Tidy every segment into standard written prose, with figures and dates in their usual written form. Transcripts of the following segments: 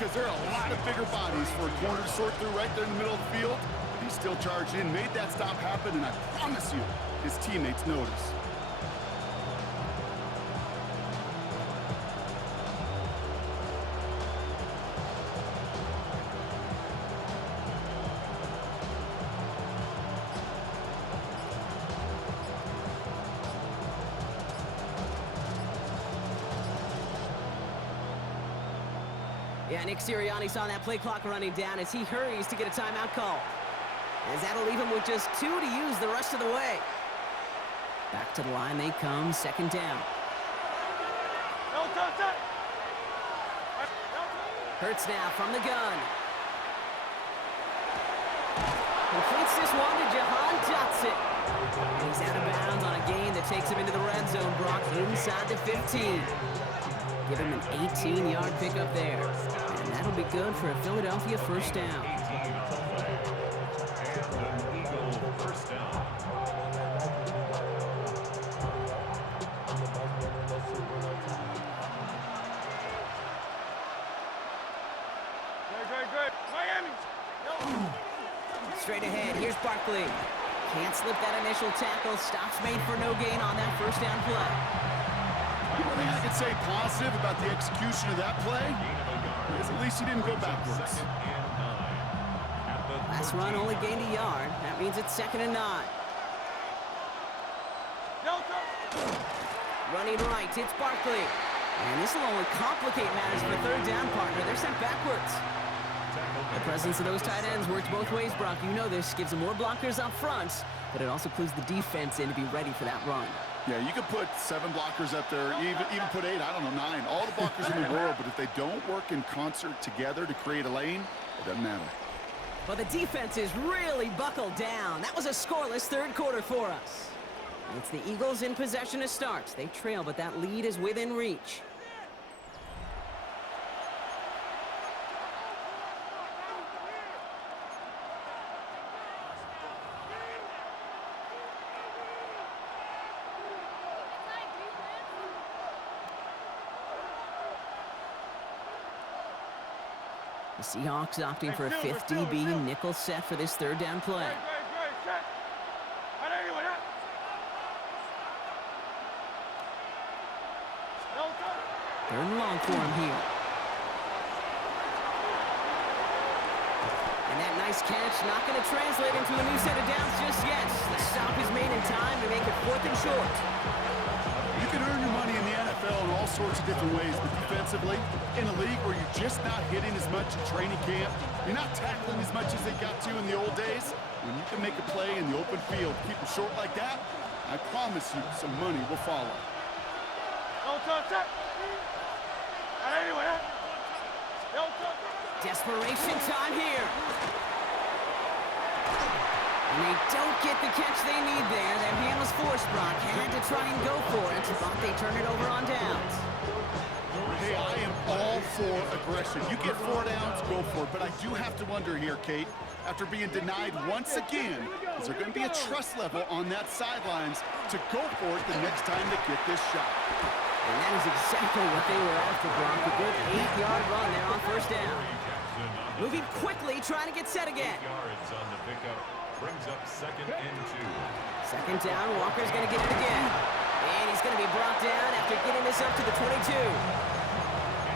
because there are a lot of bigger bodies for a corner to sort through right there in the middle of the field. He still charged in, made that stop happen, and I promise you, his teammates notice. Yeah, Nick Sirianni saw that play clock running down as he hurries to get a timeout call. As that'll leave him with just 2 to use the rest of the way. Back to the line they come, second down. Hurts now from the gun. Completes this one to Jahan Dotson. And he's out of bounds on a gain that takes him into the red zone, Brock, inside the 15. Give him an 18-yard pickup there. And that'll be good for a Philadelphia first down. Straight ahead, here's Barkley. Can't slip that initial tackle. Stops made for no gain on that first down play. The only thing I can say positive about the execution of that play is at least he didn't go backwards. Last run only gained a yard. That means it's 2nd and 9. Running right, it's Barkley. And this will only complicate matters for third down, partner. They're sent backwards. The presence of those tight ends works both ways, Brock. You know this. Gives them more blockers up front, but it also clues the defense in to be ready for that run. Yeah, you could put 7 blockers up there, even put 8, I don't know, 9. All the blockers in the world, but if they don't work in concert together to create a lane, it doesn't matter. Well, the defense is really buckled down. That was a scoreless third quarter for us. It's the Eagles in possession to start. They trail, but that lead is within reach. The Seahawks opting for a 5th DB nickel set for this third down play. Third and long for him here. And that nice catch not going to translate into a new set of downs just yet. The stop is made in time to make it 4th and short. You can earn your money in the NFL in all sorts of different ways, but defensively, in a league where you're just not hitting as much at training camp, you're not tackling as much as they got to in the old days, when you can make a play in the open field, keep them short like that, I promise you some money will follow. Desperation time here. And they don't get the catch they need there. That hand was forced, Brock. Had to try and go for it, but they turn it over on downs. Hey, I am all for aggression. You get 4 downs, go for it. But I do have to wonder here, Kate, after being denied once again, is there going to be a trust level on that sidelines to go for it the next time they get this shot? And that is exactly what they were after, Brock. A good 8-yard run there on first down. Moving quickly, trying to get set again. Brings up 2nd and 2. Second down, Walker's going to get it again. And he's going to be brought down after getting this up to the 22.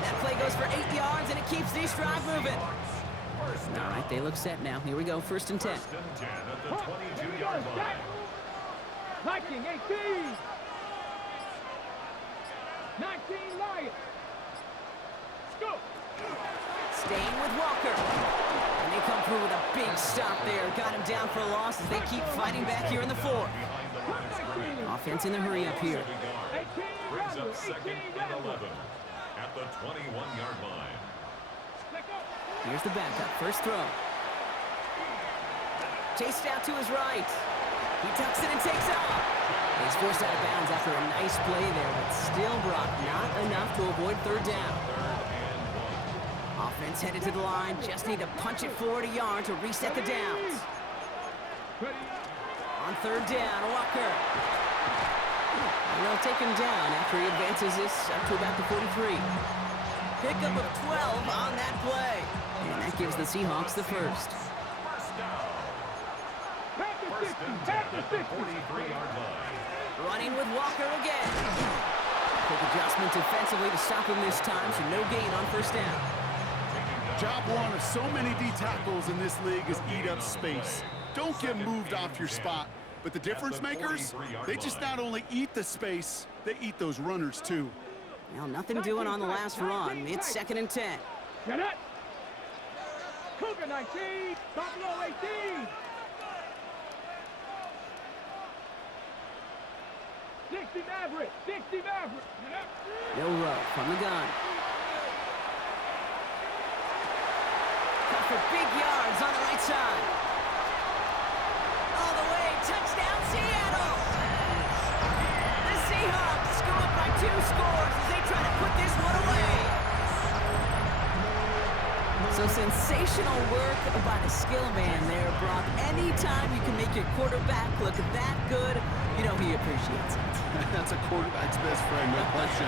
That play goes for 8 yards, and it keeps this drive moving. All right, they look set now. Here we go, 1st and 10. 1st and 10 at the 22-yard line. Viking 18. 19 Lions. Let's go. Staying with Walker. And they come through with a big stop there. Got him down for a loss as they keep fighting back here in the 4th. Offense in the hurry up here. Brings up 2nd and 11 at the 21-yard line. Here's the backup. First throw. Chased out to his right. He tucks it and takes off. He's forced out of bounds after a nice play there, but still, Brock, not enough to avoid third down. Offense headed to the line. Just need to punch it forward a yard to reset the downs. On third down, Walker. And they'll take him down after he advances this up to about the 43. Pickup of 12 on that play. gives the Seahawks the first. First down. Back to First 50. and 10 Back to at the 50. 43-yard line. Running with Walker again. Quick adjustment defensively to stop him this time, so no gain on first down. Job one of so many D tackles in this league is eat up space. Don't get moved off your spot. But the difference makers, they just not only eat the space, they eat those runners too. Well, nothing doing on the last run. It's 2nd and 10. Get it. Cougar 19. Buffalo 18. 60 Maverick. 60 Maverick. Get it. No row from the gun. Cut for big yards on the right side. All the way, touchdown Seattle! The Seahawks go up by 2 scores as they try to put this one away. So sensational work by the skill man there, Brock. Anytime you can make your quarterback look that good, you know he appreciates it. That's a quarterback's best friend, no question.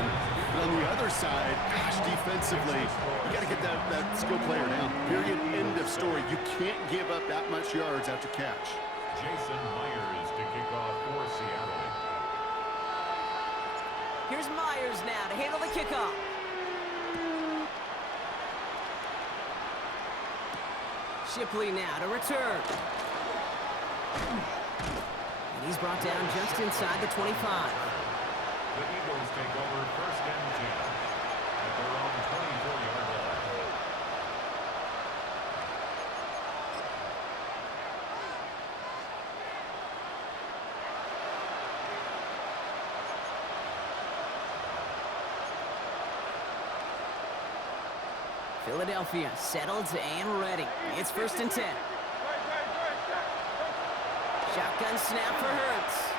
But on the other side, gosh, defensively, you got to get that skill player down. Period. End of story. You can't give up that much yards after catch. Jason Myers to kick off for Seattle. Here's Myers now to handle the kickoff. Shipley now to return. And he's brought down just inside the 25. The Eagles take over first and 10 at their own 24-yard line. Philadelphia settled and ready. It's 1st and 10. Shotgun snap for Hurts.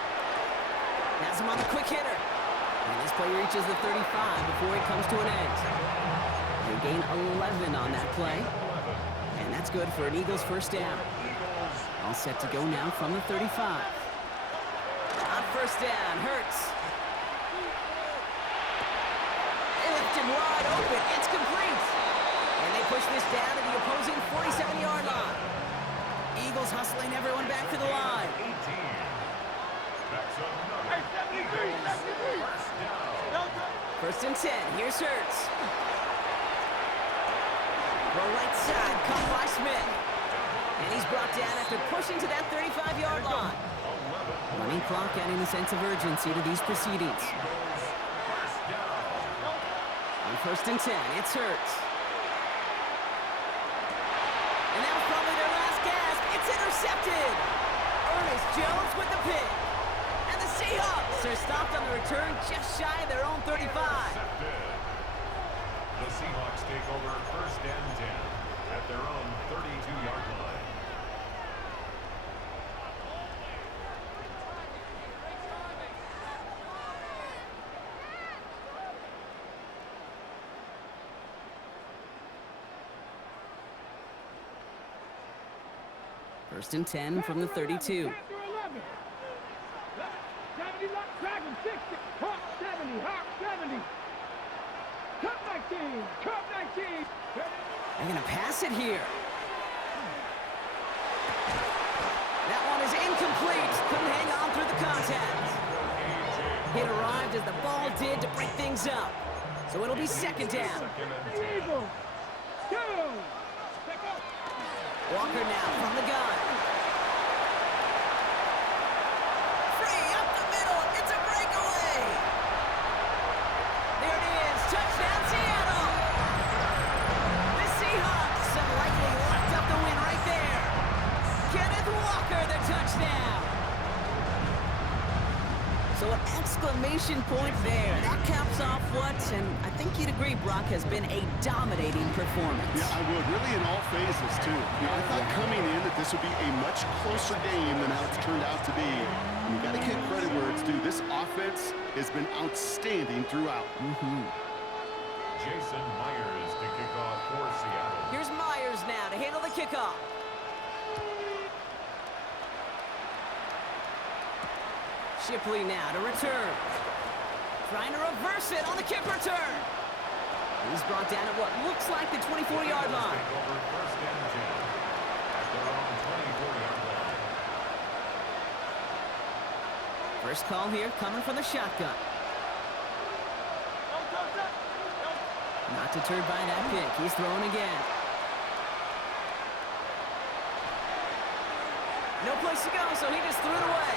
Has him on the quick hitter. And this play reaches the 35 before it comes to an end. They gain 11 on that play. And that's good for an Eagles first down. All set to go now from the 35. On first down, Hurts. They left him wide open. It's complete. And they push this down to the opposing 47-yard line. Eagles hustling everyone back to the line. 18. That's another Eagles first down. 1st and 10. Here's Hurts. The right side, cut by Smith. And he's brought down after pushing to that 35-yard line. Running clock adding a sense of urgency to these proceedings. First down. On 1st and 10, it's Hurts. And that was probably their last gasp. It's intercepted. Ernest Jones with the pick. And the Seahawks are stopped on the return just shy of their own 35. The Seahawks take over first and 10 at their own 32-yard line. First and 10 from the 32. 10 through 11. 70 left, Dragon 60. Hawk 70. Hawk 70. Cup 19. Cup 19. They're going to pass it here. That one is incomplete. Couldn't hang on through the contact. It arrived as the ball did to break things up. So it'll be 2nd down. Eagles. 2. Walker now from the gun. Free up the middle. It's a breakaway. There it is. Touchdown, Seattle. The Seahawks have likely locked up the win right there. Kenneth Walker, the touchdown. So an exclamation point there. That caps off what, and I think you'd agree, Brock, has been a dominating performance. Yeah, I would. Really in all phases, too. I thought coming in that this would be a much closer game than how it's turned out to be. And you got to give credit where it's due. This offense has been outstanding throughout. Jason Myers to kick off for Seattle. Here's Myers now to handle the kickoff. Shipley now to return. Trying to reverse it on the kick return. He's brought down at what looks like the 24-yard line. Take over first and First call here coming from the shotgun. Not deterred by that pick. He's throwing again. No place to go, so he just threw it away.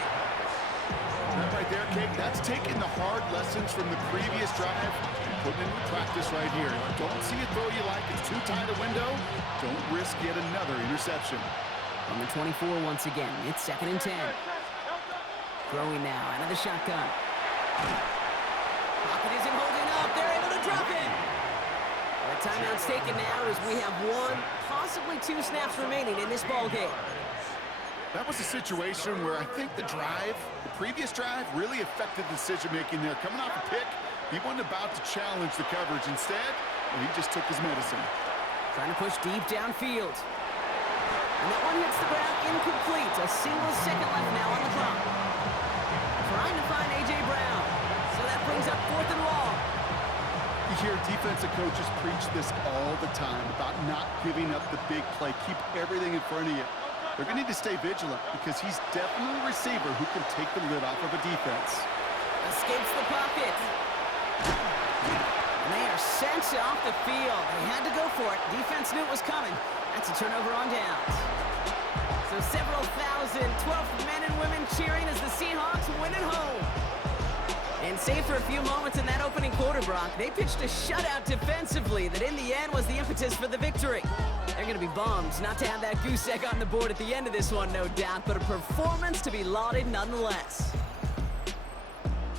That right there, Kate, that's taking the hard lessons from the previous drive and putting it into practice right here. Don't see a throw you like. It's too tight a window. Don't risk yet another interception. On the 24 once again. It's 2nd and 10. Throwing now out of the shotgun. Pocket isn't holding up. They're able to drop it. The timeout's taken now as we have 1, possibly 2 snaps remaining in this ball game. That was a situation where I think the previous drive, really affected the decision-making there. Coming off a pick, he wasn't about to challenge the coverage. Instead, he just took his medicine. Trying to push deep downfield. And that one hits the ground incomplete. A single second left now on the clock. Trying to find A.J. Brown. So that brings up 4th and long. You hear defensive coaches preach this all the time about not giving up the big play. Keep everything in front of you. They're going to need to stay vigilant because he's definitely a receiver who can take the lid off of a defense. Escapes the pocket. And they are sent off the field. They had to go for it. Defense knew it was coming. That's a turnover on downs. So several thousand 12th men and women cheering as the Seahawks win at home. And save for a few moments in that opening quarter, Brock, they pitched a shutout defensively that in the end was the impetus for the victory. They're going to be bummed not to have that goose egg on the board at the end of this one, no doubt, but a performance to be lauded nonetheless.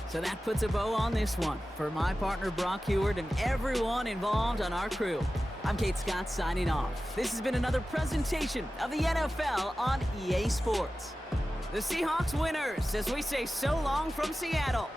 So that puts a bow on this one. For my partner, Brock Heward, and everyone involved on our crew, I'm Kate Scott signing off. This has been another presentation of the NFL on EA Sports. The Seahawks winners as we say so long from Seattle.